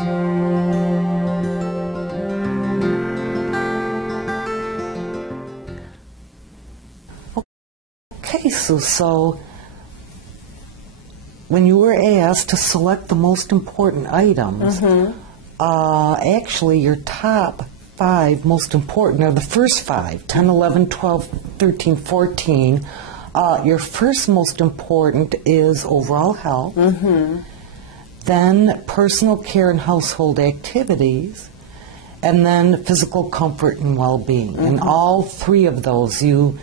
Okay, Sue, so when you were asked to select the most important items, actually your top 5 most important are the first 5, 10, 11, 12, 13, 14. Your first most important is overall health, then personal care and household activities, and then physical comfort and well-being. And all 3 of those you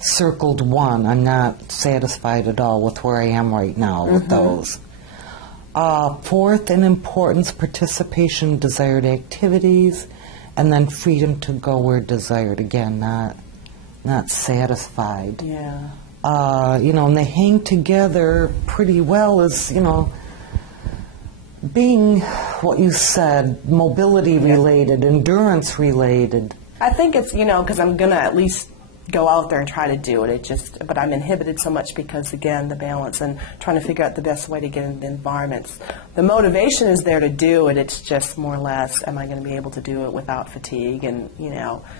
circled 1. I'm not satisfied at all with where I am right now with those. 4th in importance, participation in desired activities, and then freedom to go where desired. Again, not satisfied. Yeah. And they hang together pretty well as, being what you said, mobility related, endurance related. I think it's, because I'm going to at least go out there and try to do it. But I'm inhibited so much because, again, the balance and trying to figure out the best way to get into the environments. The motivation is there to do it. It's just more or less, am I going to be able to do it without fatigue and,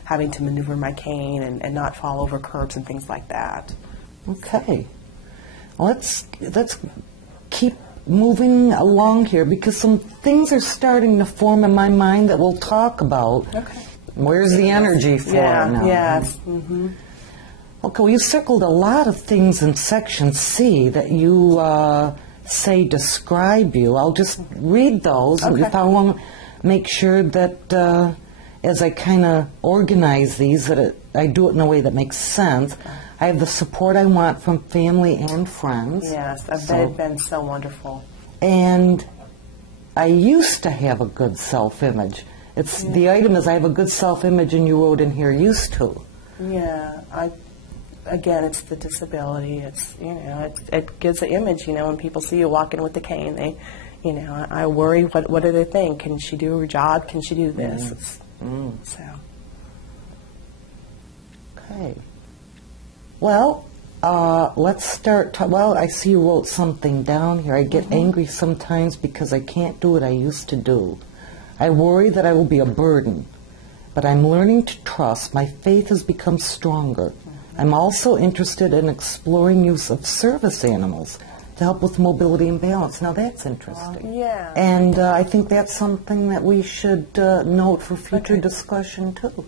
having to maneuver my cane and not fall over curbs and things like that. Okay. Let's keep moving along here because some things are starting to form in my mind that we'll talk about. Okay. Where's the energy for it now? Yes. Okay, well, you circled a lot of things in section C that you say describe you. I'll just read those, and if I want to make sure that as I kind of organize these, that I do it in a way that makes sense. I have the support I want from family and friends. Yes, they've been so wonderful. And I used to have a good self-image. The item is I have a good self-image, and you wrote in here, used to. Yeah, again, it's the disability. It's, it gives an image, when people see you walking with the cane, they, I worry, what do they think? Can she do her job? Can she do this? So. Okay. Well, let's start. I see you wrote something down here. I get angry sometimes because I can't do what I used to do. I worry that I will be a burden, but I'm learning to trust. My faith has become stronger. I'm also interested in exploring use of service animals to help with mobility and balance. Now that's interesting. Yeah. And I think that's something that we should note for future discussion too.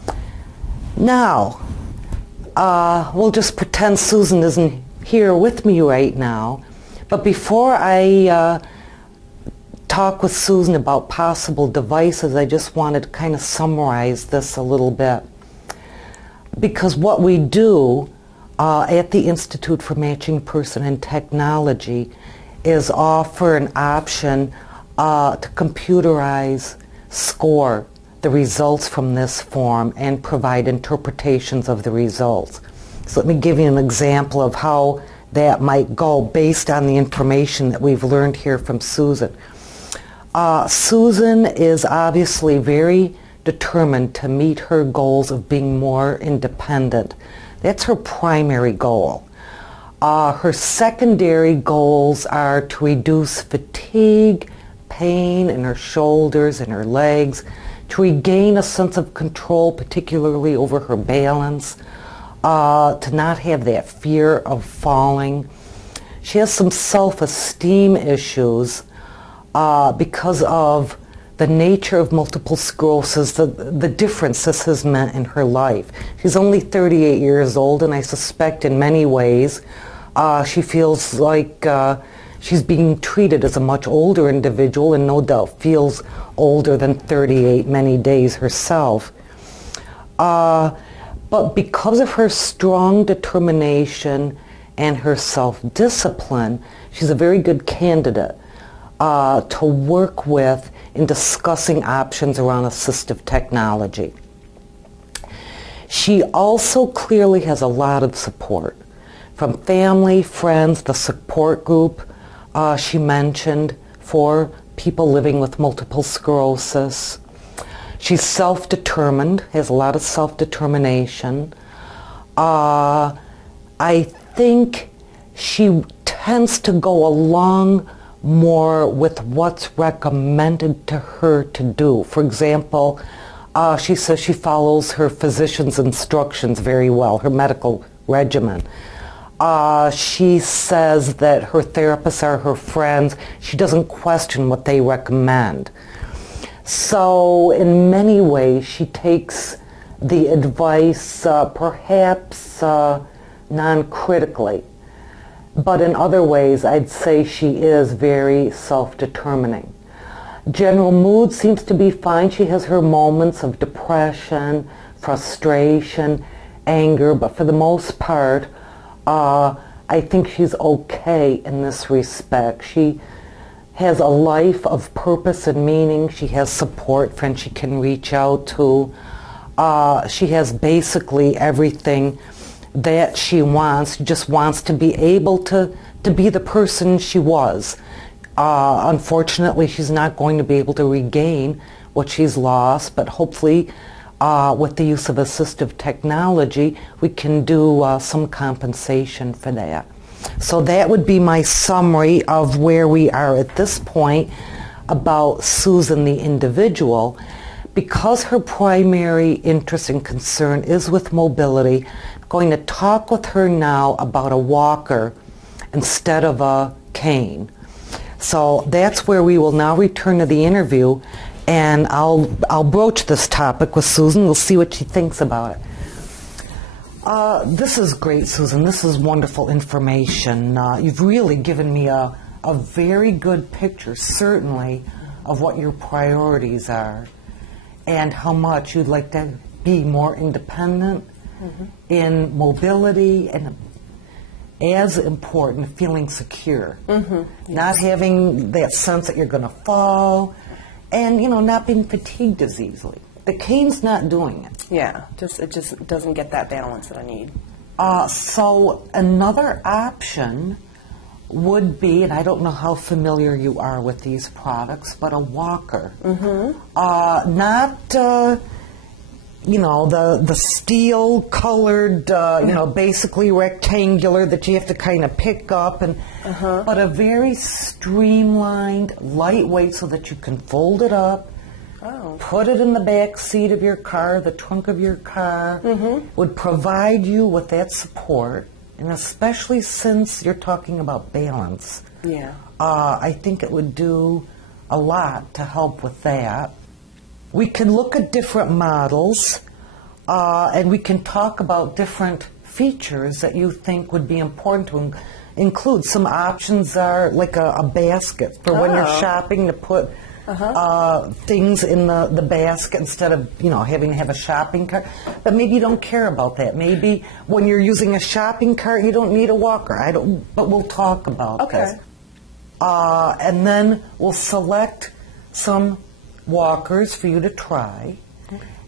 Now, we'll just pretend Susan isn't here with me right now. But before I talk with Susan about possible devices, I just wanted to kind of summarize this a little bit. Because what we do at the Institute for Matching Person and Technology is offer an option to computerize, score the results from this form and provide interpretations of the results. So let me give you an example of how that might go based on the information that we've learned here from Susan. Susan is obviously very determined to meet her goals of being more independent. That's her primary goal. Her secondary goals are to reduce fatigue, pain in her shoulders and her legs, to regain a sense of control, particularly over her balance, to not have that fear of falling. She has some self-esteem issues because of the nature of multiple sclerosis, the difference this has meant in her life. She's only 38 years old, and I suspect in many ways she feels like she's being treated as a much older individual, and no doubt feels older than 38 many days herself. But because of her strong determination and her self-discipline, she's a very good candidate to work with in discussing options around assistive technology. She also clearly has a lot of support from family, friends, the support group she mentioned for people living with multiple sclerosis. She's self-determined, has a lot of self-determination. I think she tends to go along more with what's recommended to her to do. For example, she says she follows her physician's instructions very well, her medical regimen. She says that her therapists are her friends. She doesn't question what they recommend. So in many ways, she takes the advice perhaps non-critically. But in other ways, I'd say she is very self-determining. General mood seems to be fine. She has her moments of depression, frustration, anger, but for the most part, I think she's okay in this respect. She has a life of purpose and meaning. She has support, friends she can reach out to. She has basically everything that she wants. She just wants to be able to be the person she was. Unfortunately, she's not going to be able to regain what she's lost, but hopefully with the use of assistive technology, we can do some compensation for that. So that would be my summary of where we are at this point about Susan the individual. Because her primary interest and concern is with mobility, I'm going to talk with her now about a walker instead of a cane. So that's where we will now return to the interview, and I'll broach this topic with Susan. We'll see what she thinks about it. This is great, Susan. This is wonderful information. You've really given me a very good picture, certainly, of what your priorities are and how much you'd like to be more independent in mobility, and as important, feeling secure. Yes. Not having that sense that you're going to fall, and not being fatigued as easily. The cane's not doing it. Yeah, it just doesn't get that balance that I need. So another option would be, and I don't know how familiar you are with these products, but a walker. Not, the steel-colored, basically rectangular that you have to kind of pick up, and but a very streamlined, lightweight, so that you can fold it up, put it in the back seat of your car, the trunk of your car, would provide you with that support. And especially since you're talking about balance, I think it would do a lot to help with that. We can look at different models, and we can talk about different features that you think would be important to include. Some options are like a basket for when you're shopping, to put things in the basket instead of having to have a shopping cart. But maybe you don't care about that. Maybe when you're using a shopping cart, you don't need a walker. But we'll talk about this. And then we'll select some walkers for you to try.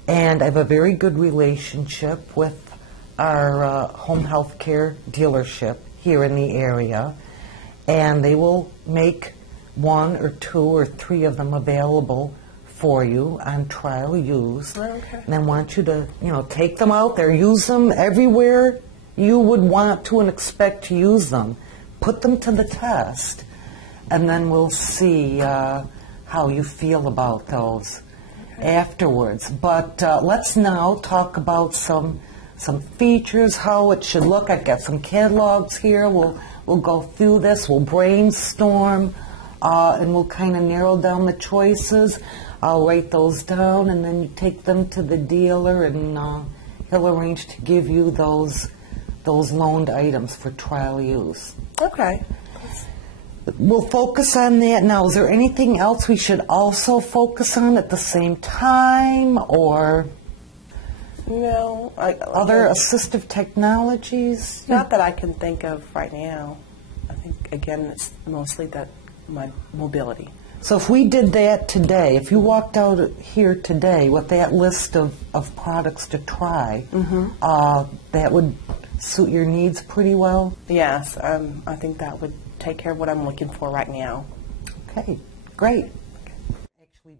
And I have a very good relationship with our home health care dealership here in the area, and they will make 1 or 2 or 3 of them available for you on trial use. And then want you to, take them out there, use them everywhere you would want to and expect to use them. Put them to the test, and then we'll see how you feel about those afterwards. But let's now talk about some features, how it should look. I've got some catalogs here. We'll go through this. We'll brainstorm. And we'll kind of narrow down the choices. I'll write those down, and then you take them to the dealer, and he'll arrange to give you those loaned items for trial use. Okay. We'll focus on that now. Is there anything else we should also focus on at the same time, or no? Other assistive technologies? Not that I can think of right now. I think, again, it's mostly my mobility. So if we did that today, if you walked out here today with that list of products to try, that would suit your needs pretty well? Yes, I think that would take care of what I'm looking for right now. Okay, great. Actually